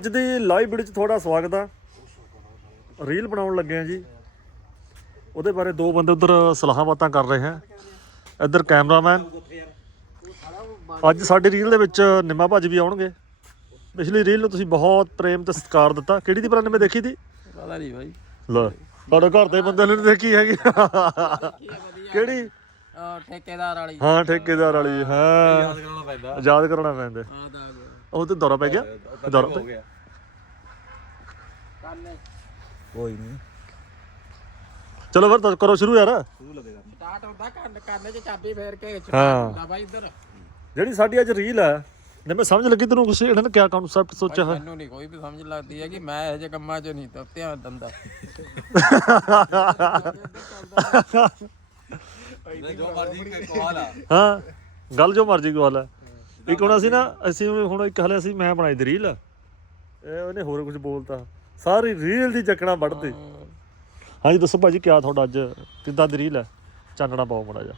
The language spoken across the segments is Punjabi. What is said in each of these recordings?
ਅੱਜ ਦੀ ਲਾਈਵ ਵੀਡੀਓ 'ਚ ਤੁਹਾਡਾ ਸਵਾਗਤ ਆ। ਰੀਲ ਬਣਾਉਣ ਲੱਗੇ ਆ ਜੀ। ਉਹਦੇ ਬਾਰੇ ਦੋ ਬੰਦੇ ਉਧਰ ਸਲਾਹਾਂ ਬਾਤਾਂ ਕਰ ਰਹੇ ਹਨ ਇੱਧਰ ਕੈਮਰਾਮੈਨ ਅੱਜ ਸਾਡੀ ਰੀਲ ਦੇ ਵਿੱਚ ਨਿੰਮਾ ਭਾਜੀ ਵੀ ਆਉਣਗੇ। ਪਿਛਲੀ ਰੀਲ ਨੂੰ ਤੁਸੀਂ ਬਹੁਤ ਪ੍ਰੇਮ ਤੇ ਸਤਿਕਾਰ ਦਿੱਤਾ। ਕਿਹੜੀ ਦੀ ਪਰ ਨਿੰਮੇ ਦੇਖੀ ਤੀ ਪਤਾ ਨਹੀਂ ਭਾਈ ਲੈ ਤੁਹਾਡੇ ਘਰ ਦੇ ਬੰਦੇ ਨੇ ਨੀ ਦੇਖੀ ਹੈਗੀ। ਕਿਹੜੀ? ਠੇਕੇਦਾਰ ਵਾਲੀ। ਹਾਂ ਠੇਕੇਦਾਰ ਵਾਲੀ ਹਾਂ। ਕਰਾਉਣਾ ਪੈਂਦਾ। ਯਾਦ ਕਰਾਉਣਾ ਪੈਂਦਾ। ਆ ਦਾ ਉਹ ਤੇ ਦੌਰਾ ਪੈ ਗਿਆ। ਦੌਰਾ ਪੈ ਗਿਆ। ਕੰਨ ਕੋਈ ਨਹੀਂ। ਚਲੋ ਫਿਰ ਤਾਂ ਕਰੋ ਸ਼ੁਰੂ ਯਾਰ। ਸ਼ੁਰੂ ਲੱਗੇਗਾ। ਸਟਾਰਟ ਹੁੰਦਾ ਕੰਨ ਕੰਨ 'ਚ ਚਾਬੀ ਫੇਰ ਕੇ ਹਾਂ। ਚਲਾ ਹੁੰਦਾ ਭਾਈ ਇੱਧਰ। ਜਿਹੜੀ ਸਾਡੀ ਅੱਜ ਰੀਲ ਹੈ ਨੇ ਮੈਂ ਸਮਝ ਲੱਗੀ ਤੈਨੂੰ ਕੁਛ ਇਹਨਾਂ ਨੇ ਕਿਆ ਕਨਸੈਪਟ ਸੋਚਿਆ ਹੈ ਮੈਨੂੰ ਨਹੀਂ ਕੋਈ ਵੀ ਸਮਝ ਲੱਗਦੀ ਹੈ ਕਿ ਮੈਂ ਇਹੋ ਜਿਹੇ ਕੰਮਾਂ 'ਚ ਨਹੀਂ ਤਾਂ ਧਿਆਨ ਦਿੰਦਾ। ਜੋ ਮਰਜ਼ੀ ਕਮਾਲ ਆ। ਹਾਂ ਗੱਲ ਜੋ ਮਰਜ਼ੀ ਕੋਲ ਹੈ ਇੱਕ ਹੁਣ ਅਸੀਂ ਨਾ ਅਸੀਂ ਹੁਣ ਇੱਕ ਹਲੇ ਅਸੀਂ ਮੈਂ ਬਣਾਈ ਦੀ ਰੀਲ ਇਹ ਉਹਨੇ ਹੋਰ ਕੁਝ ਬੋਲਤਾ। ਸਾਰੀ ਰੀਲ ਦੀ ਚੱਕਣਾ ਵੱਢਦੇ ਹਾਂਜੀ ਦੱਸੋ ਭਾਜੀ ਕਿਆ ਤੁਹਾਡਾ ਅੱਜ ਕਿੱਦਾਂ ਦੀ ਰੀਲ ਹੈ? ਚਾਨਣਾ ਪਾਓ ਮੜਾ ਜਾ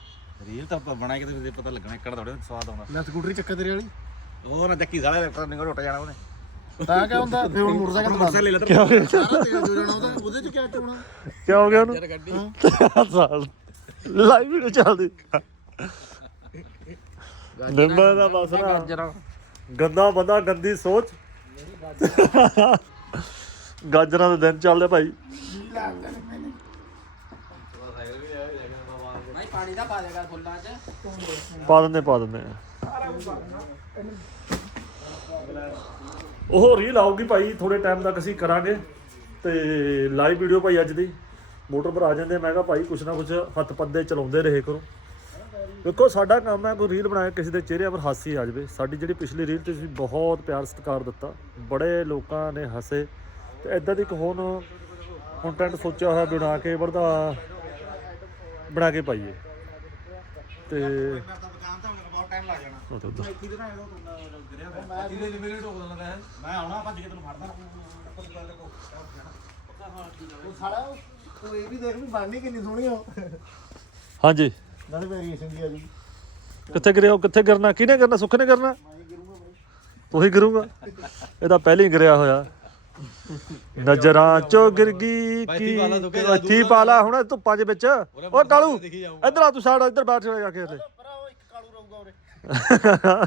ਰੀਲ ਤਾਂ ਆਪਾਂ ਬਣਾਏ ਕਿਤੇ ਫਿਰ ਪਤਾ ਲੱਗਣਾ ਕਿਹੜਾ ਥੋੜੇ ਸਵਾਦ ਆਉਣਾ। ਲੈ ਸਕੂਟਰੀ ਚੱਕਰ ਤੇਰੇ ਵਾਲੀ? ਉਹ ਨਾ ਚੱਕੀ ਸਾਲਾ ਇਲੈਕਟ੍ਰੋਨਿਕ ਨਿਕਲ ਟੁੱਟ ਜਾਣਾ ਉਹਨੇ। ਤਾਂ ਕਿਆ ਹੁੰਦਾ? ਤੇ ਹੁਣ ਮੋਟਰਸਾਈਕਲ ਤੇ ਮੋਟਰਸਾਈਕਲ ਲੈ ਲੈ ਸਾਰਾ ਤੇਲ ਜੋ ਜਾਣਾ ਉਹਦਾ ਉਹਦੇ ਚ ਕਿਆ ਚੋਣਾ? ਕਿਆ ਹੋ ਗਿਆ ਉਹਨੂੰ? ਲਾਈਵ ਵੀਡੀਓ ਚੱਲਦੀ। ਨਿੰਬਾ ਦਾ ਬਸ ਨਾ ਗੰਦਾ ਬੰਦਾ ਗੰਦੀ ਸੋਚ। ਗਾਜਰਾਂ ਦੇ ਦਿਨ ਚੱਲਦੇ ਭਾਈ। ਭਾਈ ਪਾਣੀ ਦਾ ਪਾ ਦੇਗਾ ਫੁੱਲਾਂ 'ਚ। ਪਾ ਦਿੰਦੇ ਪਾ ਦਿੰਦੇ ਉਹ ਰੀਲ ਆਊਗੀ ਭਾਈ ਥੋੜੇ ਟਾਈਮ ਤੱਕ ਅਸੀਂ ਕਰਾਂਗੇ। ਤੇ ਲਾਈਵ ਵੀਡੀਓ ਭਾਈ ਅੱਜ ਦੀ। ਮੋਟਰ ਪਰ ਆ ਜਾਂਦੇ ਮੈਂ ਕਿਹਾ ਭਾਈ ਕੁਛ ਨਾ ਕੁਛ ਹੱਥ ਪੱਦੇ ਚਲਾਉਂਦੇ ਰਹੇ ਕਰੋ। ਦੇਖੋ ਸਾਡਾ ਕੰਮ ਹੈ ਕੋਈ ਰੀਲ ਬਣਾਏ ਕਿਸੇ ਦੇ ਚਿਹਰੇ 'ਪਰ ਹਾਸੀ ਆ ਜਾਵੇ। ਸਾਡੀ ਜਿਹੜੀ ਪਿਛਲੀ ਰੀਲ ਤੇ ਤੁਸੀਂ ਬਹੁਤ ਪਿਆਰ ਸਤਿਕਾਰ ਦਿੱਤਾ। ਬੜੇ ਲੋਕਾਂ ਨੇ ਹੱਸੇ। ਤੇ ਇਦਾਂ ਦੀ ਇੱਕ ਹੁਣ ਕੰਟੈਂਟ ਸੋਚਿਆ ਹੋਇਆ ਬਣਾ ਕੇ ਵਰਦਾ ਬਣਾ ਕੇ ਪਾਈਏ। ਤੇ ਦੁਕਾਨ ਤਾਂ ਬਹੁਤ ਟਾਈਮ ਲੱਗ ਜਾਣਾ ਉਹ ਤਾਂ ਉੱਧਰ। ਇੱਥੇ ਦੇ ਨਾ ਇਹਦਾ ਤੁੰਦਾ ਗਿਰਿਆ ਹੋਇਆ ਇੱਥੇ ਦੇ ਮੇਰੇ ਢੋਕ ਦਿੰਦਾ ਮੈਂ ਮੈਂ ਆਉਣਾ ਭੱਜ ਕੇ ਤੈਨੂੰ ਫੜਦਾ ਉਹ ਸਾਲਾ ਉਹ ਇਹ ਵੀ ਦੇਖ ਵੀ ਬਣਨੀ ਕਿੰਨੀ ਸੋਹਣੀ ਆ। ਹਾਂਜੀ। ਨਾਲੇ ਵੇਰੀਏਸ਼ਨ ਦੀ ਆ ਜੀ। ਕਿੱਥੇ ਗਿਰਿਆ ਉਹ? ਕਿੱਥੇ ਗਿਰਨਾ? ਕਿਹਨੇ ਕਰਨਾ ਸੁੱਖ ਨੇ ਕਰਨਾ ਤੂੰ ਹੀ ਗਿਰੂਗਾ। ਇਹ ਤਾਂ ਪਹਿਲਾਂ ਹੀ ਗਿਰਿਆ ਹੋਇਆ। ਨਜ਼ਰਾਂ ਚੋਂ ਗਿਰ ਗਈ ਕੀ? ਇੱਥੇ ਪਾਲਾ ਹੁਣ ਧੁੱਪਾਂ ਦੇ ਵਿੱਚ। ਓ ਕਾਲੂ ਇੱਧਰ ਆ ਤੂੰ ਸਾਈਡ ਇੱਧਰ ਬੈਠ ਜਾ ਕੇ ਇੱਥੇ। ਪਰ ਉਹ ਇੱਕ ਕਾਲੂ ਰਹੂਗਾ ਉਰੇ।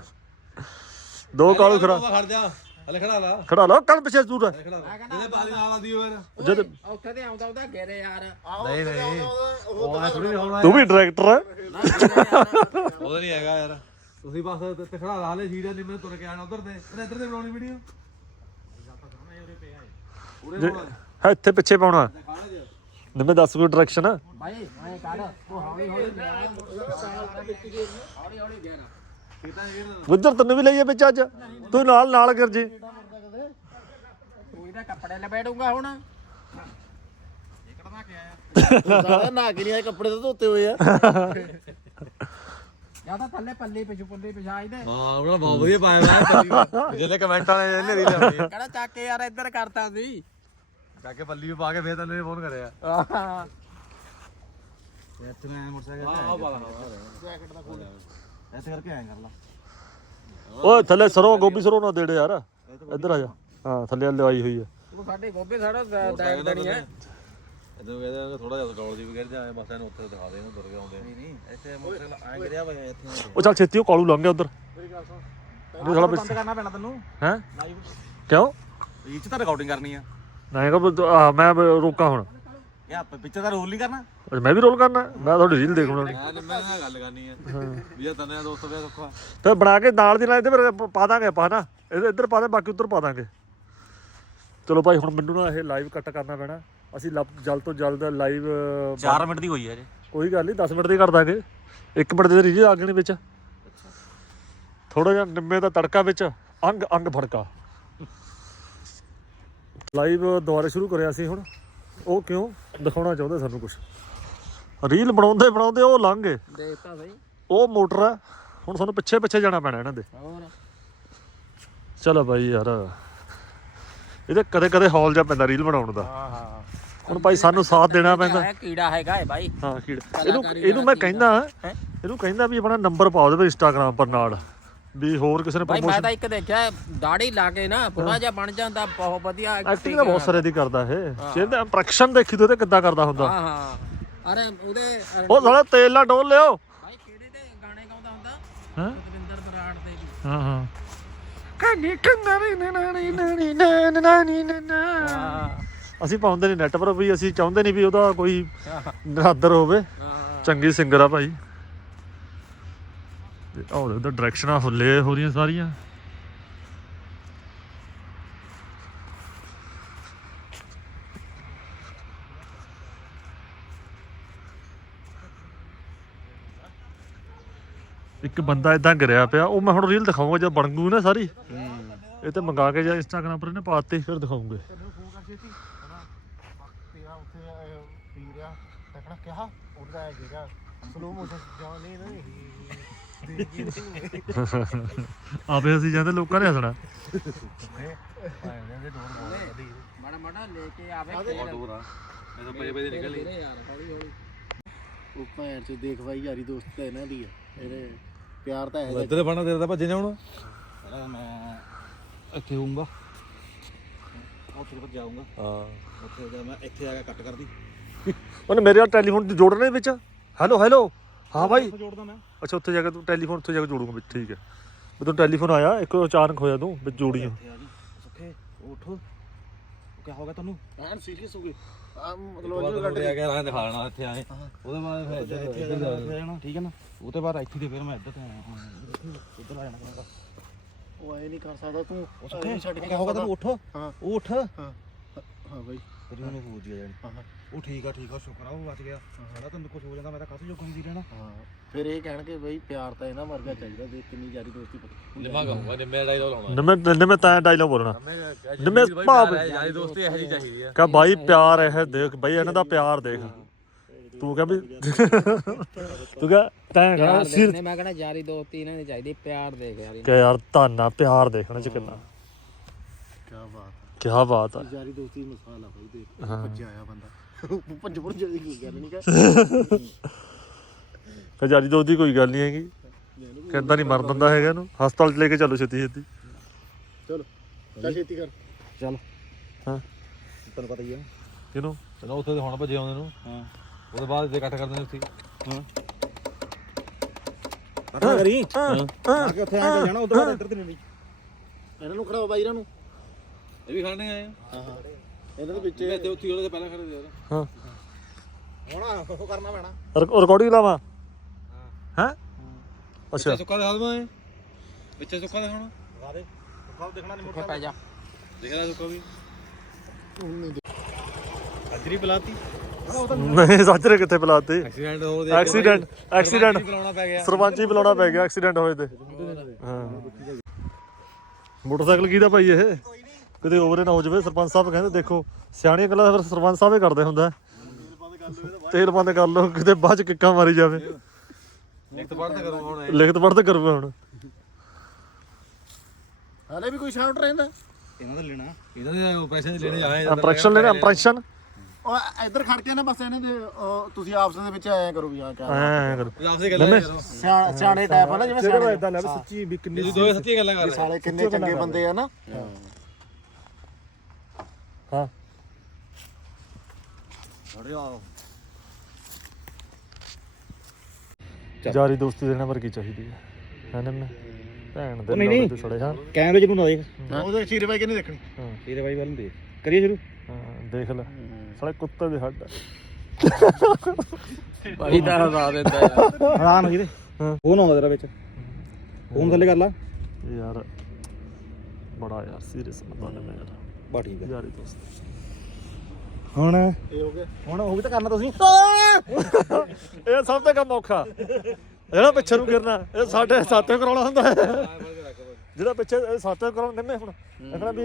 ਦੋ ਕਾਲੂ ਖੜਾ। ਖੜ ਜਾ। ਹਲੇ ਖੜਾ ਲਾ। ਖੜਾ ਲਓ ਕੰਨ ਪਿੱਛੇ ਦੂਰ ਖੜਾ ਜਿਹਦੇ ਬਾਦੀ ਨਾਲ ਆਦੀ ਯਾਰ ਜਦ ਉੱਥੇ ਤੇ ਆਉਂਦਾ ਉਹਦਾ ਘੇਰੇ ਯਾਰ। ਨਹੀਂ ਨਹੀਂ। ਉਹ ਉਹ ਥੋੜੀ ਹੋਣਾ ਤੂੰ ਵੀ ਡਾਇਰੈਕਟਰ ਹੈ। ਉਹਦਾ ਨਹੀਂ ਹੈਗਾ ਯਾਰ। ਤੁਸੀਂ ਬਸ ਤੇ ਖੜਾ ਲਾ ਹਲੇ ਸੀਟ ਨਹੀਂ ਮੈਂ ਤੁਰ ਕੇ ਆਣਾ ਉਧਰ ਤੇ। ਇਹਨੇ ਇੱਧਰ ਤੇ ਬਣਾਉਣੀ ਵੀਡੀਓ ਹੈ ਇੱਥੇ ਪਿੱਛੇ ਪਾਉਣਾ। ਨਿੰਮੇ ਦੱਸ ਕੋਈ ਡਾਇਰੈਕਸ਼ਨ ਭਾਈ ਐਂ ਕਰ ਤੂੰ ਹੌਲੀ ਹੌਲੀ ਲੈ ਹੌਲੀ ਹੌਲੀ ਘੇਰਾ ਉੱਧਰ ਤੈਨੂੰ ਵੀ ਲਈਏ ਵਿੱਚ ਅੱਜ। ਤੂੰ ਨਾਲ ਨਾਲ ਗਿਰ ਜੇ। ਤੂੰ ਇਹਦੇ ਕੱਪੜੇ ਲਪੇੜੂਗਾ ਹੁਣ। ਸਾਲਾ ਨਾ ਕੇ ਨਹੀਂ ਆਏ ਕੱਪੜੇ ਤਾਂ ਧੋਤੇ ਹੋਏ ਆ। ਜਾਂ ਤਾਂ ਥੱਲੇ ਪੱਲੀ ਪਿਛੂ ਪੱਲੀ ਪਿਛਾਈ ਦੇ ਹਾਂ ਉਹਨਾਂ ਬਹੁਤ ਵਧੀਆ ਪਾਇਆ ਮੈਂ ਜਿਹਦੇ ਕਮੈਂਟ ਵਾਲੇ ਇਹਨੇ ਰੀਲ ਆਉਂਦੀ ਕਿਹੜਾ ਚੱਕ ਕੇ ਯਾਰ ਇੱਧਰ ਕਰਤਾ ਸੀ। ਜਾ ਕੇ ਪੱਲੀ ਵੀ ਪਾ ਕੇ ਫੇਰ ਤੈਨੂੰ ਫੋਨ ਕਰਿਆ। ਆਹ। ਇੱਥੇ ਮੈਂ ਮੋਟਰਸਾਈਕਲ ਤੇ ਆਇਆ ਜੈਕਟ ਦਾ ਖੋਲ ਇੱਥੇ ਕਰਕੇ ਆਇਆ ਕਰ ਲਾ। ਓਏ ਥੱਲੇ ਸਰੋਂ ਗੋਭੀ ਸਰੋਂ ਨਾ ਦੇੜੇ ਯਾਰ। ਇੱਧਰ ਆ ਜਾ। ਹਾਂ ਥੱਲੇ ਲਵਾਈ ਹੋਈ ਹੈ ਤੂੰ ਸਾਡੇ ਗੋਭੇ ਸਾਡਾ ਡੈਗ ਦੇਣੀ ਹੈ। ਇਦੋਂ ਕਹਿੰਦੇ ਥੋੜਾ ਜਿਹਾ ਡੋਲ ਜੀ ਵਗੈਰ ਜਾਏ ਬਸ ਇਹਨੂੰ ਉੱਥੇ ਦਿਖਾ ਦੇ ਇਹਨੂੰ ਕੇ ਆਉਂਦੇ ਨਹੀਂ ਨਹੀਂ ਇੱਥੇ ਮੋਟਰਸਾਈਕਲ ਐਂ ਗਿਰਿਆ ਹੋਇਆ ਇੱਥੇ ਉਹ ਚੱਲ ਛੇਤੀ ਉਹ ਕਾਲੂ ਲੰਘ ਗਿਆ ਉਧਰ। ਇਹ ਸਾਲਾ ਬੰਦ ਕਰਨਾ ਪੈਣਾ ਤੈਨੂੰ। ਹੈ? ਕਿਉਂ? ਇਹ ਚ ਤਾਂ ਰਿਕਾਰਡਿੰਗ ਕਰਨੀ ਆ। ਨਹੀਂ ਕਹ ਮੈਂ ਰੋਕਾਂ ਹੁਣ। ਯਾ ਪਿੱਛੇ ਤਾਂ ਰੋਲ ਨਹੀਂ ਕਰਨਾ। ਅੱਛਾ, ਮੈਂ ਵੀ ਰੋਲ ਕਰਨਾ ਮੈਂ ਤੁਹਾਡੀ ਰੀਲ ਦੇਖਣਾ ਮੈਂ ਨਿੰਮੇ ਨਾਲ ਗੱਲ ਕਰਨੀ ਆ। ਵੀ ਇਹ ਤਨੇ ਦੋਸਤ ਵੇ ਸੁੱਖਾ ਤੇ ਬਣਾ ਕੇ ਨਾਲ ਦੀ ਨਾਲ ਇਹਦੇ ਪਰ ਪ- ਦਾਂਗੇ ਆਪਾਂ ਨਾ ਇਹਦੇ ਇੱਧਰ ਪਾ ਦੇ ਬਾਕੀ ਉੱਧਰ ਪਾ ਦਾਂਗੇ। ਚਲੋ ਭਾਈ ਹੁਣ ਮੈਨੂੰ ਨਾ ਇਹ ਲਾਈਵ ਕੱਟ ਕਰਨਾ ਪੈਣਾ। ਅਸੀਂ ਜਲਦ ਤੋਂ ਜਲਦ ਲਾਈਵ 4 ਮਿੰਟ ਦੀ ਹੋਈ ਹੈ ਜੀ ਕੋਈ ਗੱਲ ਨਹੀਂ 10 ਮਿੰਟ ਦੀ ਕਰ ਦਾਂਗੇ। 1 ਮਿੰਟ ਦੇ ਰੀਜ ਆ ਗਏ ਨੇ ਵਿੱਚ। ਥੋੜਾ ਜਿਹਾ ਨਿੰਮੇ ਦਾ ਤੜਕਾ ਵਿੱਚ ਅੰਗ ਅੰਗ ਫੜਕਾ। ਲਾਈਵ ਦੁਬਾਰਾ ਸ਼ੁਰੂ ਕਰਿਆ ਸੀ ਹੁਣ। ਉਹ ਕਿਉਂ? ਦਿਖਾਉਣਾ ਚਾਹੁੰਦੇ ਸਾਨੂੰ ਕੁਝ ਰੀਲ ਬਣਾਉਂਦੇ ਬਣਾਉਂਦੇ ਉਹ ਲੰਘ ਗਏ। ਦੇਖਤਾ ਸਹੀ ਉਹ ਮੋਟਰ ਆ। ਹੁਣ ਸਾਨੂੰ ਪਿੱਛੇ ਪਿੱਛੇ ਜਾਣਾ ਪੈਣਾ ਇਹਨਾਂ ਦੇ। ਹੋਰ? ਚਲੋ ਬਾਈ ਯਾਰ। ਇਹਦੇ ਕਦੇ ਕਦੇ ਹੌਲ ਜਾ ਪੈਂਦਾ ਰੀਲ ਬਣਾਉਣ ਦਾ। ਹਾਂ ਹਾਂ ਹੁਣ ਭਾਈ ਸਾਨੂੰ ਸਾਥ ਦੇਣਾ ਪੈਂਦਾ। ਹੈ ਕੀੜਾ ਹੈਗਾ ਇਹ ਭਾਈ ਹਾਂ ਕੀੜਾ। ਇਹਨੂੰ ਇਹਨੂੰ ਮੈਂ ਕਹਿੰਦਾ ਹੈਂ? ਇਹਨੂੰ ਕਹਿੰਦਾ ਵੀ ਆਪਣਾ ਨੰਬਰ ਪਾਓ ਦੇ ਇੰਸਟਾਗ੍ਰਾਮ ਪਰ ਨਾਲ। ਵੀ ਹੋਰ ਕਿਸੇ ਨੇ ਭਾਈ ਮੈਂ ਪ੍ਰੋਮੋਸ਼ਨ ਤਾਂ ਇੱਕ ਦੇਖਿਆ ਦਾੜੀ ਲਾ ਕੇ ਨਾ ਥੋੜਾ ਜਿਹਾ ਬਣ ਜਾਂਦਾ ਬਹੁਤ ਵਧੀਆ ਐਕਟਿੰਗ ਤਾਂ ਬਹੁਤ ਸਾਰੇ ਦੀ ਕਰਦਾ ਇਹ। ਜੇ ਤੇ ਇੰਪ੍ਰੈਸ਼ਨ ਦੇਖੀ ਤੂੰ ਤੇ ਕਿੱਦਾਂ ਕਰਦਾ ਹੁੰਦਾ? ਹਾਂ ਹਾਂ। ਅਰੇ ਉਹਦੇ ਅਰੇ ਉਹ ਸਾਲਾ ਤੇਲ ਨਾ ਡੋਲ ਲਿਓ। ਭਾਈ ਕਿਹੜੇ ਦੇ ਗਾਣੇ ਗਾਉਂਦਾ ਹੁੰਦਾ? ਹਾਂ? ਰਵਿੰਦਰ ਬਰਾੜ ਦੇ ਵੀ। ਹਾਂ ਹਾਂ। ਕੰਨੀ ਕੰਨੀ ਨਾਨੀ ਨਾਨੀ ਨਾਨੀ ਨਾਨੀ ਹਾਂ। ਅਸੀਂ ਪਾਉਂਦੇ ਨਹੀਂ ਨੈਟ ਪਰ ਵੀ ਅਸੀਂ ਚਾਹੁੰਦੇ ਨਹੀਂ ਵੀ ਉਹਦਾ ਕੋਈ ਨਰਾਦਰ ਹੋਵੇ। ਹਾਂ। ਚੰਗੀ ਸਿੰਗਰ ਆ ਭਾਈ। ਤੇ ਉਹ ਉਹਦਾ ਡਾਇਰੈਕਸ਼ਨਾਂ ਫੁੱਲੇ ਹੋ ਰਹੀਆਂ ਸਾਰੀਆਂ। ਇੱਕ ਬੰਦਾ ਇਦਾਂ ਗਿਰਿਆ ਪਿਆ, ਉਹ ਮੈਂ ਹੁਣ ਰੀਲ ਦਿਖਾਉਂਗਾ ਜਦ ਬਣ ਗੂ ਨਾ ਸਾਰੀ। ਇਹ ਤੇ ਮੰਗਾ ਕੇ ਜਾਂ ਇੰਸਟਾਗ੍ਰਾਮ ਪਰ ਇਹਨੇ ਪਾਤੇ ਫਿਰ ਦਿਖਾਉਂਗੇ ਤੇਰਾ ਕਿਹਾ ਉਹਦਾ ਜਿਹੜਾ ਸਲੋ ਮੋਸ਼ਨ ਜਾਣੇ ਨਾ ਆਪੇ ਅਸੀਂ ਜਾਂਦੇ ਲੋਕਾਂ ਨੇ ਹੱਸਣਾ। ਮਾੜਾ ਮਾੜਾ ਲੈ ਕੇ ਆਵੇ। ਦੂਰ ਆ ਇਹ ਤਾਂ ਪਏ ਪਏ ਨਿਕਲ ਲਈ ਯਾਰ ਹੌਲੀ ਹੌਲੀ ਉਹ ਭੈਣ ਚ ਦੇਖ ਬਾਈ ਯਾਰੀ ਦੋਸਤ ਤਾਂ ਇਹਨਾਂ ਦੀ ਆ ਇਹਦੇ ਪਿਆਰ ਤਾਂ ਹੈ ਇੱਧਰ ਫੜਨਾ ਤੇਰੇ ਤਾਂ ਭੱਜੇ ਹੁਣ ਮੈਂ ਇੱਥੇ ਹੋਊਂਗਾ। ਉੱਥੇ ਤੱਕ ਜਾਊਂਗਾ ਹਾਂ। ਉੱਥੇ ਜਾ ਮੈਂ ਇੱਥੇ ਆ ਕੇ ਕੱਟ ਕਰਦੀ। ਉਹਨੇ ਮੇਰੇ ਨਾਲ ਟੈਲੀਫੋਨ ਜੋੜਨਾ ਵਿੱਚ। ਹੈਲੋ ਹੈਲੋ ਹਾਂ ਭਾਈ ਜੋੜਦਾ ਮੈਂ। ਅੱਛਾ ਉੱਥੇ ਜਾ ਕੇ ਤੂੰ ਟੈਲੀਫੋਨ ਉੱਥੇ ਜਾ ਕੇ ਜੋੜੂਗਾ ਵਿੱਚ ਠੀਕ ਹੈ। ਜਦੋਂ ਟੈਲੀਫੋਨ ਆਇਆ ਇੱਕ ਅਚਾਨਕ ਹੋਇਆ ਤੂੰ ਵਿੱਚ ਜੋੜੀਆਂ ਇੱਥੇ ਆ ਜੀ ਸੁੱਖੇ ਉੱਠ। ਕੀ ਹੋ ਗਿਆ ਤੈਨੂੰ? ਐਨ ਸੀਰੀਅਸ ਹੋ ਗਏ। ਆ ਮਤਲਬ ਮਤਲਬ ਕੱਟ ਗਿਆ ਰਾਂ ਦਿਖਾ ਲੈਣਾ ਇੱਥੇ ਆਏ। ਉਹਦੇ ਬਾਅਦ ਫਿਰ ਇੱਧਰ ਜਾਣਾ ਠੀਕ ਹੈ ਨਾ? ਉਹ ਤੋਂ ਬਾਅਦ ਇੱਥੇ ਤੇ ਫਿਰ ਮੈਂ ਇੱਧਰ ਤੇ ਆਇਆ ਇੱਧਰ ਆ ਜਾਣਾ ਉਹ ਐ ਨਹੀਂ ਕਰ ਸਕਦਾ ਤੂੰ। ਛੱਡ ਕੇ ਕੀ ਹੋ ਗਿਆ ਤੈਨੂੰ? ਉੱਠ। ਹਾਂ। ਉੱਠ। ਹਾਂ। ਬਾਈ। ਤੇਰੀ ਉਹਨੂੰ ਫੂਜ ਗਿਆ ਹਾਂ ਹਾਂ। ਉਹ ਠੀਕ ਆ ਠੀਕ ਆ ਸ਼ੁਕਰ ਆ ਉਹ ਬਚ ਗਿਆ। ਸਾਡਾ ਤੈਨੂੰ ਕੁਝ ਹੋ ਜਾਂਦਾ ਮੈਂ ਤਾਂ ਕਾਹਤੇ ਜੋਗਾਂ ਦੀ ਰਹਿਣਾ। ਹਾਂ। ਫਿਰ ਇਹ ਕਹਿਣਗੇ ਬਈ ਪਿਆਰ ਤਾਂ ਇਹਨਾਂ ਵਰਗਾ ਚਾਹੀਦਾ ਦੇਖ ਕਿੰਨੀ ਯਾਰੀ ਦੋਸਤੀ ਨਿਮਾ ਕਹੂੰਗਾ ਨਿੰਮੇ ਡਾਇਲੌਗ ਲਾਉਣਾ। ਨਿੰਮੇ ਨਿੰਮੇ ਤਾਂ ਡਾਇਲੌਗ ਬੋਲਣਾ। ਨਿੰਮੇ ਭਾਵ ਯਾਰੀ ਦੋਸਤੀ ਇਹੋ ਜਿਹੀ ਚਾਹੀਦੀ ਆ। ਕਹ ਬਾਈ ਪਿਆਰ ਇਹ ਦੇਖ ਬਾਈ ਇਹਨਾਂ ਦਾ ਪਿਆਰ ਦੇਖ। ਤੂੰ ਕਹ ਵੀ ਤੂੰ ਕਹ ਤੈਂ ਕਹਣਾ ਸਿਰ ਮੈਂ ਕਹਿੰਦਾ ਯਾਰੀ ਦੋਸਤੀ ਇਹਨਾਂ ਦੀ ਚਾਹੀਦੀ ਪਿਆਰ ਦੇ ਯਾਰ ਕਿ ਯਾਰ ਤਾਨਾ ਪਿਆਰ ਦੇਖਣਾ ਚ ਕਿੰਨਾ। ਕੀ ਬਾਤ ਆ। ਹੈ ਯਾਰੀ ਦੋਸਤੀ ਮਿਸਾਲ ਆ ਬਾਈ ਦੇਖ ਭੱਜਿਆ ਆਇਆ ਬੰਦਾ। ਭੱਜ ਦੀ ਕੋਈ ਗੱਲ ਨਹੀਂ ਜਾਰੀ ਦੋ ਦੀ ਕੋਈ ਗੱਲ ਨਹੀਂ ਹੈਗੀ। ਕਹਿੰਦਾ ਨਹੀਂ ਮਰ ਦਿੰਦਾ ਹੈਗਾ ਇਹਨੂੰ। ਹਸਪਤਾਲ ਚ ਲੈ ਕੇ ਚੱਲੋ ਛੇਤੀ ਛੇਤੀ। ਚਲੋ ਚੱਲ ਛੇਤੀ ਕਰ। ਚੱਲ। ਹਾਂ। ਤੈਨੂੰ ਪਤਾ ਹੀ ਆ। ਕਿਨੂੰ ਚਲੋ ਉੱਥੇ ਹੁਣ ਭੱਜੇ ਆਉਂਦੇ ਨੂੰ। ਹਾਂ। ਉਹਦੇ ਬਾਅਦ ਤੇ ਕੱਟ ਕਰਦੇ ਨੇ ਉੱਥੇ। ਹਾਂ। ਕੱਟ ਕਰੀ ਆ ਕੇ ਉੱਥੇ ਆ ਕੇ ਜਾਣਾ ਉਧਰ ਬਾਅਦ ਇੱਧਰ ਤੇ ਨਹੀਂ। ਇਹਨਾਂ ਨੂੰ ਖੜਾਓ ਬਾਈ ਇਹਨਾਂ ਨੂੰ। ਇਹ ਵੀ ਖੜਨੇ ਆਏ ਹਾਂ ਹਾਂ। ਇਹਨਾਂ ਦੇ ਵਿੱਚ ਇੱਥੇ ਉੱਥੇ ਉਹਦੇ ਪਹਿਲਾਂ ਖੜੇ ਦੇ ਹਾਂ। ਹੁਣ ਉਹ ਕਰਨਾ ਪੈਣਾ। ਰਿਕਾਰਡਿੰਗ ਲਾਵਾਂ? ਹੈ। ਅੱਛਾ। ਸੁੱਕਾ ਦਿਖਾ ਦਵਾਂ ਵਿੱਚੇ ਸੁੱਕਾ ਦਿਖਾਉਣਾ। ਦਿਖਾ ਦੇ ਸੁੱਕਾ ਦੇਖਣਾ ਨਹੀਂ ਪੈ ਜਾ। ਦੇਖਣਾ ਸੁੱਕਾ ਵੀ। ਅਜਰੀ ਬੁਲਾਤੀ ਨਹੀਂ ਸਾਜਰੇ ਕਿੱਥੇ ਬੁਲਾਤੇ ਐਕਸੀਡੈਂਟ ਹੋ ਐਕਸੀਡੈਂਟ ਐਕਸੀਡੈਂਟ। ਬੁਲਾਉਣਾ ਪੈ ਗਿਆ। ਸਰਪੰਚ ਹੀ ਬੁਲਾਉਣਾ ਪੈ ਗਿਆ। ਐਕਸੀਡੈਂਟ ਹੋਏ ਤੇ। ਹਾਂ। ਮੋਟਰਸਾਈਕਲ ਕਿਹਦਾ ਭਾਈ ਇਹ? ਕਿਤੇ ਓਵਰੇ ਨਾ ਹੋ ਜਾਵੇ ਸਰਪੰਚ ਸਾਹਿਬ ਕਹਿੰਦੇ ਦੇਖੋ ਸਿਆਣੀਆਂ ਗੱਲਾਂ ਫਿਰ ਸਰਪੰਚ ਸਾਹਿਬ ਹੀ ਕਰਦੇ ਹੁੰਦਾ ਤੇਲ ਬੰਦ ਕਰ ਲਓ ਕਿਤੇ ਬਾਅਦ ਚ ਕਿੱਕਾਂ ਮਾਰੀ ਜਾਵੇ। ਲਿਖਤ ਪੜ੍ਹਦਾ ਕਰੂੰ ਹੁਣ ਲਿਖਤ ਪੜ੍ਹਦੇ ਕਰੂਗਾ ਹੁਣ। ਹਾਲੇ ਵੀ ਕੋਈ ਸ਼ਾਊਟ ਰਹਿੰਦਾ? ਇਹਨਾਂ ਦਾ ਲੈਣਾ ਇਹਨਾਂ ਦੇ ਆਪਰੇਸ਼ਨ ਲੈਣੇ ਆਏ ਇੰਪ੍ਰੈਸ਼ਨ ਲੈਣਾ ਇੰਪ੍ਰੈਸ਼ਨ ਉਹ ਇੱਧਰ ਖੜ ਕੇ ਨਾ ਬਸ ਇਹਨਾਂ ਦੇ ਉਹ ਤੁਸੀਂ ਆਪਸ ਦੇ ਵਿੱਚ ਆਇਆ ਕਰੋ ਵੀ ਆ ਕਿਆ ਐ ਕਰ। ਆਪਸੇ ਗੱਲਾਂ ਕਰੋ। ਸਿਆਣੇ ਸਿਆਣੇ ਟਾਈਪ ਆ ਨਾ ਜਿਵੇਂ ਸਿਆਣੇ। ਇਦਾਂ ਲੈ ਸੱਚੀ ਵੀ ਕਿੰਨੀ ਤੁਸੀਂ ਦੋਵੇਂ ਸੱਚੀਆਂ ਗੱਲਾਂ ਕਰ ਰਹੇ ਸਾਲੇ ਕਿੰਨੇ ਚੰਗੇ ਬੰਦੇ ਆ ਨਾ। ਹਾਂ। ਜਾਰੀ ਦੋਸਤੀ ਦੇਣਾ ਵਰਗੀ ਚਾਹੀਦੀ ਹੈ। ਹੈ ਨਾ ਮੈਂ? ਭੈਣ ਦੇ ਨਾਲ ਤੇ ਸੜੇ ਹਾਂ। ਕੈਮਰੇ ਚ ਨੂੰ ਨਾ ਦੇਖ ਉਹਦੇ ਚੀਰੇ ਬਾਈ ਕਿੰਨੇ ਦੇਖਣੀ। ਹਾਂ, ਤੇਰੇ ਬਾਈ ਵੱਲ ਨੂੰ ਦੇਖ। ਕਰੀਏ ਸ਼ੁਰੂ। ਹਾਂ ਦੇਖ ਲੈ। ਸਾਲੇ ਕੁੱਤੇ ਦੇ ਹੱਡ। ਭਾਈ ਦਾ ਹਸਾ ਦਿੰਦਾ ਯਾਰ। ਹੈਰਾਨ ਹੋ ਜਿਹਦੇ। ਹਾਂ। ਉਹ ਨਾ ਹੁੰਦਾ ਤੇਰਾ ਵਿੱਚ। ਫੋਨ ਥੱਲੇ ਕਰ ਲਾ। ਯਾਰ ਬੜਾ ਯਾਰ ਸੀਰੀਅਸ ਨੇ ਮੈਂ ਯਾਰ। ਬਾ ਠੀਕ ਹੈ ਯਾਰੀ ਦੋਸਤ। ਹੁਣ ਇਹ ਹੋ ਗਿਆ। ਹੁਣ ਉਹ ਵੀ ਤਾਂ ਕਰਨਾ ਤੁਸੀਂ। ਇਹ ਸਭ ਤੋਂ ਕੰਮ ਔਖਾ। ਜਿਹੜਾ ਪਿੱਛੇ ਨੂੰ ਗਿਰਨਾ ਇਹ ਸਾਡੇ ਸਾਥੋਂ ਕਰਾਉਣਾ ਹੁੰਦਾ। ਹੈ ਜਿਹੜਾ ਪਿੱਛੇ ਸਾਥੋਂ ਕਰਾਉਣਾ ਨਿੰਮੇ ਹੁਣ। ਕਹਿੰਦਾ ਵੀ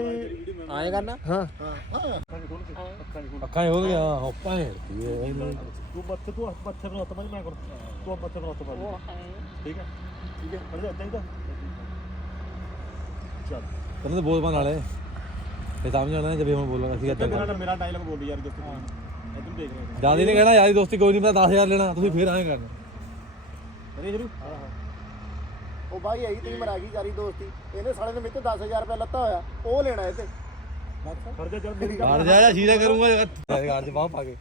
ਆਏ ਕਰਨਾ। ਹਾਂ। ਅੱਖਾਂ ਹੋ ਗਿਆ ਹੋਪਾਂ ਹੈ। ਤੂੰ ਮੱਥੇ ਤੂੰ ਮੱਥੇ ਨੂੰ ਹੱਥ ਮਾਰੀ ਮੈਂ ਕਰ ਤੂੰ ਮੱਥੇ ਨੂੰ ਹੱਥ ਮਾਰੀ ਠੀਕ ਹੈ? ਠੀਕ ਹੈ? ਅਰੇ ਇਦਾਂ ਹੀ ਤਾਂ। ਚੱਲ। ਤੈਨੂੰ ਤਾਂ ਬੋਲ ਬਣ ਵਾਲੇ। ਇਹ ਸਮਝ ਆਣਾ ਜਦ ਹੁਣ ਬੋਲਣਾ ਸੀ ਇੱਦਾਂ ਮੇਰਾ ਮੇਰਾ ਡਾਇਲੌਗ ਬੋਲੀ ਯਾਰ ਦੋਸਤੋ ਇਧਰ ਦੇਖ ਰਹੇ ਜ਼ਿਆਦਾ ਨਹੀਂ ਕਹਿਣਾ ਯਾਰੀ ਦੋਸਤੀ ਕੋਈ ਨਹੀਂ ਪਤਾ 10000 ਲੈਣਾ ਤੁਸੀਂ ਫੇਰ ਆਏ ਕਰਨਾ। ਕਰੀਏ ਸ਼ੁਰੂ ਉਹ ਬਾਈ ਆਈ ਤੀ ਮਰਾ ਗਈ ਯਾਰੀ ਦੋਸਤੀ ਇਹਨੇ ਸਾਲੇ ਨੇ ਮੇਰੇ ਤੋਂ 10000 ਰੁਪਏ ਲੱਤਾ ਹੋਇਆ ਉਹ ਲੈਣਾ ਇਹ ਤੇ ਖਰਚਾ ਚੱਲ ਮੇਰੀ ਬਾਹਰ ਜਾ ਜਾ ਸੀਦਾ ਕਰੂੰਗਾ ਗਾੜ ਚ ਬਾਹ ਪਾ ਕੇ।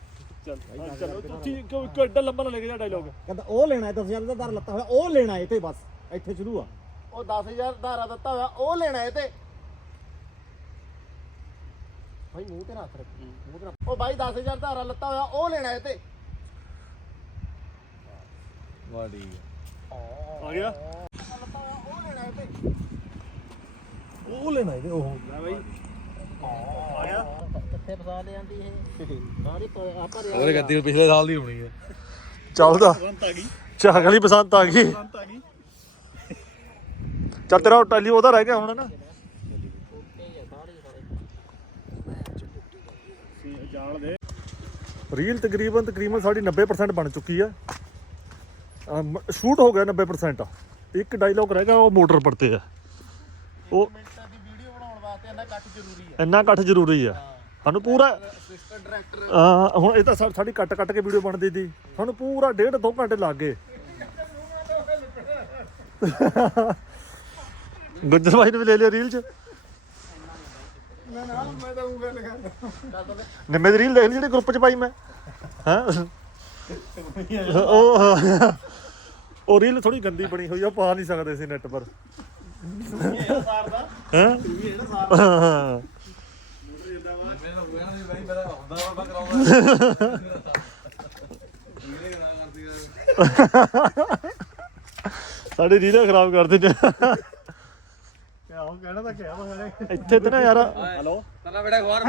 ਚੱਲ ਹਾਂ, ਚਲੋ ਤੁਸੀਂ ਕਿਉਂ ਇੱਕ ਐਡਾ ਲੰਬਾ ਨਾ ਲੈ ਕੇ ਜਾ ਡਾਇਲੋਗ ਕਹਿੰਦਾ ਉਹ ਲੈਣਾ ਹੈ 10000 ਦਾ ਦਰ ਲੱਤਾ ਹੋਇਆ ਉਹ ਲੈਣਾ ਹੈ ਤੇ ਬਸ ਇੱਥੇ ਸ਼ੁਰੂ ਆ। ਉਹ 10000 ਧਾਰਾ ਦਿੱਤਾ ਹੋਇਆ ਉਹ ਲੈਣਾ ਇਹ ਤੇ ਭਾਈ ਮੂੰਹ ਤੇ ਨਾ ਹੱਥ ਰੱਖ ਮੂੰਹ ਤੇ ਨਾ ਉਹ ਬਾਈ 10000 ਧਾਰਾ ਲੱਤਾ ਹੋਇਆ ਉਹ ਲੈਣਾ ਇਹ ਤੇ ਠੀਕ ਆ ਗਿਆ? ਲੱਤਾ ਹੋਇਆ ਉਹ ਲੈਣਾ ਇਹ ਤੇ ਉਹ ਲੈਣਾ ਉਹ। ਲੈ ਬਾਈ। ਆ ਗਿਆ ਕਿੱਥੇ ਫਸਾ ਲੈ ਜਾਂਦੀ ਇਹ? ਸਾਰੀ ਆਪਾਂ ਉਹਦੇ ਗੱਦੀ ਪਿਛਲੇ ਸਾਲ ਦੀ ਹੋਣੀ ਹੈ ਚੱਲਦਾ। ਚਾਹ ਗਲੀ ਪਸੰਦ ਆ ਗਈ। ਚੱਲ ਤੇਰਾ ਟਾਲੀ ਉਹਦਾ ਰਹਿ ਗਿਆ ਹੁਣ ਨਾ। ਰੀਲ ਤਕਰੀਬਨ ਤਕਰੀਬਨ ਸਾਡੀ 90% ਬਣ ਚੁੱਕੀ ਆ। ਸ਼ੂਟ ਹੋ ਗਿਆ 90% ਇੱਕ ਡਾਇਲੌਗ ਰਹਿ ਗਿਆ ਉਹ ਮੋਟਰ ਪਰ ਤੇ ਆ। ਉਹ ਮਿੰਟਾਂ ਦੀ ਵੀਡੀਓ ਬਣਾਉਣ ਵਾਸਤੇ ਇੰਨਾ ਕੱਟ ਜ਼ਰੂਰੀ ਹੈ ਇੰਨਾ ਕੱਟ ਜ਼ਰੂਰੀ ਆ। ਸਾਨੂੰ ਪੂਰਾ ਅਸਿਸਟੈਂਟ ਡਾਇਰੈਕਟਰ ਆ ਹੁਣ ਇਹ ਤਾਂ ਸਾਡੀ ਕੱਟ ਕੱਟ ਕੇ ਵੀਡੀਓ ਬਣਦੀ ਸੀ। ਸਾਨੂੰ ਪੂਰਾ ਡੇਢ ਦੋ ਘੰਟੇ ਲੱਗ ਗਏ। ਗੁੱਜਰ ਭਾਈ ਨੇ ਵੀ ਲੈ ਲਿਆ ਰੀਲ ਚ। ਨਾ ਨਾ, ਮੈਂ ਤਾਂ ਉਹ ਗੱਲ ਕਰਦਾ ਨਿੰਮੇ ਦੀ ਰੀਲ ਦੇਖ ਲਈ ਜਿਹੜੀ ਗਰੁੱਪ ਚ ਪਾਈ ਮੈਂ। ਹਾਂ? ਉਹ ਉਹ ਰੀਲ ਥੋੜੀ ਗੰਦੀ ਬਣੀ ਹੋਈ ਆ, ਉਹ ਪਾ ਨਹੀਂ ਸਕਦੇ ਸੀ ਨੈਟ ਪਰ। ਹਾਂ? ਮੈਨੂੰ ਕਹਿਣਾ ਵੀ ਖਰਾਬ ਕਰ ਦਿੰਦੇ ਕਹਿਣਾ ਤਾਂ ਕਿਹਾ ਇੱਥੇ ਤੇ ਨਾ ਯਾਰ। ਹਲੋ। ਤਲਾ ਬੇਟਾ ਖਵਾਰ।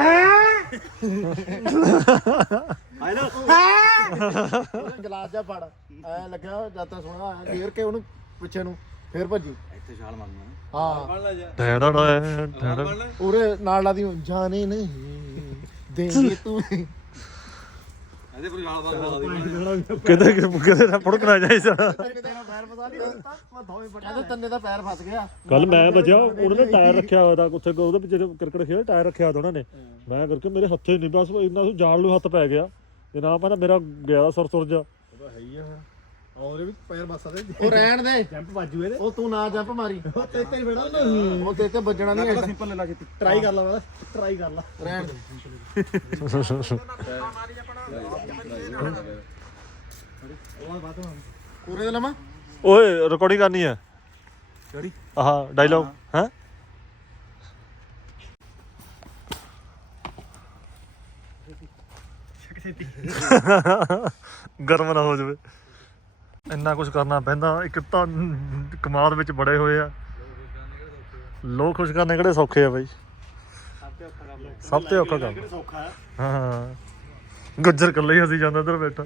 ਉਹਨੇ ਗਲਾਸ ਜਾ ਫੜ। ਐ ਲੱਗਿਆ ਜਦ ਤੱਕ ਸੁਣਾ ਫੇਰ ਕੇ ਉਹਨੂੰ ਪਿੱਛੇ ਨੂੰ। ਫੇਰ ਭੱਜੀ। ਇੱਥੇ ਛਾਲ ਮਾਰਨਾ ਹਾਂ। ਫੜ ਲੈ ਜਾ। ਡੈੜਾ ਡੈੜਾ ਫੜ ਲੈ। ਉਰੇ ਨਾਲ ਲਾਦੀ ਜਾਣੇ ਨਹੀਂ। ਦੇਂਗੇ ਤੂੰ। ਇਹਦੇ ਪਰ ਛਾਲ ਮਾਰਨਾ ਕਿਤੇ ਕਿਤੇ ਨਾ ਤੰਨੇ ਦਾ ਪੈਰ ਫਸ ਗਿਆ। ਕੱਲ ਮੈਂ ਬਚਿਆ ਉਹਨਾਂ ਨੇ ਟਾਇਰ ਰੱਖਿਆ ਹੋਇਆ ਤਾਂ ਉੱਥੇ ਉਹਦੇ ਵਿੱਚ ਜਦੋਂ ਕ੍ਰਿਕਟ ਖੇਡ ਟਾਇਰ ਰੱਖਿਆ ਹੋਇਆ ਤਾਂ ਉਹਨਾਂ ਨੇ। ਮੈਂ ਕਰਕੇ ਮੇਰੇ ਹੱਥੇ ਨਹੀਂ ਬਸ ਇੰਨਾ ਸੁ ਜਾਲ ਨੂੰ ਹੱਥ ਪੈ ਗਿਆ। ਜੇ ਨਾ ਮੈਂ ਮੇਰਾ ਗਿਆ ਸੁਰ ਸੁਰ ਜਾ ਹੈ ਹੀ ਆ ਔਰ ਵੀ ਪੈਰ ਮਸਾ ਦੇ। ਉਹ ਰਹਿਣ ਦੇ। ਜੰਪ ਵਾਜੂ ਇਹਦੇ। ਉਹ ਤੂੰ ਨਾ ਜੰਪ ਮਾਰੀ। ਉਹ ਤੇ ਤੇ ਬੇੜਾ ਉਹ ਤੇ ਤੇ ਵੱਜਣਾ ਨਹੀਂ ਐਡਾ ਸਿੰਪਲ ਲੈ ਕੇ ਟਰਾਈ ਕਰ ਲਾ ਟਰਾਈ ਕਰ ਲਾ। ਰਹਿਣ ਦੇ। ਪੂਰੇ ਦੇ ਲਮਾ ਓਏ ਰਿਕਾਰਡਿੰਗ ਕਰਨੀ ਹੈ ਕਿਹੜੀ? ਆਹ ਡਾਇਲੌਗ ਹੈ। ਗਰਮ ਨਾ ਹੋ ਜਾਵੇ। ਇੰਨਾ ਕੁਝ ਕਰਨਾ ਪੈਂਦਾ। ਇੱਕ ਤਾਂ ਕਮਾਦ ਵਿੱਚ ਬੜੇ ਹੋਏ ਆ। ਲੋਕ ਖੁਸ਼ ਕਰਨੇ ਕਿਹੜੇ ਸੌਖੇ ਆ ਬਾਈ? ਸਭ ਤੋਂ ਔਖਾ ਕੰਮ। ਸੌਖਾ ਹਾਂ। ਗੁੱਜਰ ਇਕੱਲੇ ਹੀ ਅਸੀਂ ਜਾਂਦਾ ਇੱਧਰ ਬੈਠਾ।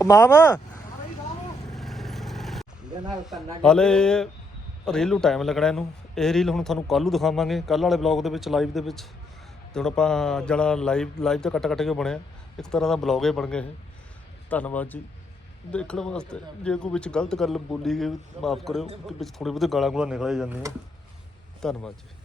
ਉਹ ਮਾਮਾ। ਹਲੇ ਰੀਲ ਨੂੰ ਟਾਈਮ ਲੱਗਣਾ ਇਹਨੂੰ। ਇਹ ਰੀਲ ਹੁਣ ਤੁਹਾਨੂੰ ਕੱਲ੍ਹ ਨੂੰ ਦਿਖਾਵਾਂਗੇ। ਕੱਲ੍ਹ ਵਾਲੇ ਬਲੌਗ ਦੇ ਵਿੱਚ ਲਾਈਵ ਦੇ ਵਿੱਚ। ਤੇ ਹੁਣ ਆਪਾਂ ਜਿਹੜਾ ਲਾਈਵ ਲਾਈਵ ਤਾਂ ਕੱਟ ਕੱਟ ਕੇ ਬਣਿਆ ਇੱਕ ਤਰ੍ਹਾਂ ਦਾ ਬਲੌਗ ਹੀ ਬਣ ਗਿਆ ਇਹ। ਧੰਨਵਾਦ ਜੀ। ਦੇਖਣ ਵਾਸਤੇ, ਜੇ ਕੋਈ ਵਿੱਚ ਗਲਤ ਗੱਲ ਬੋਲੀ ਗਈ, ਮਾਫ ਕਰਿਓ, ਕਿ ਵਿੱਚ ਥੋੜੀ ਬਹੁਤੀ ਗਾਲਾਂ ਗੂਲਾਂ ਨਿਕਲ ਜਾਂਦੀਆਂ। ਧੰਨਵਾਦ ਜੀ।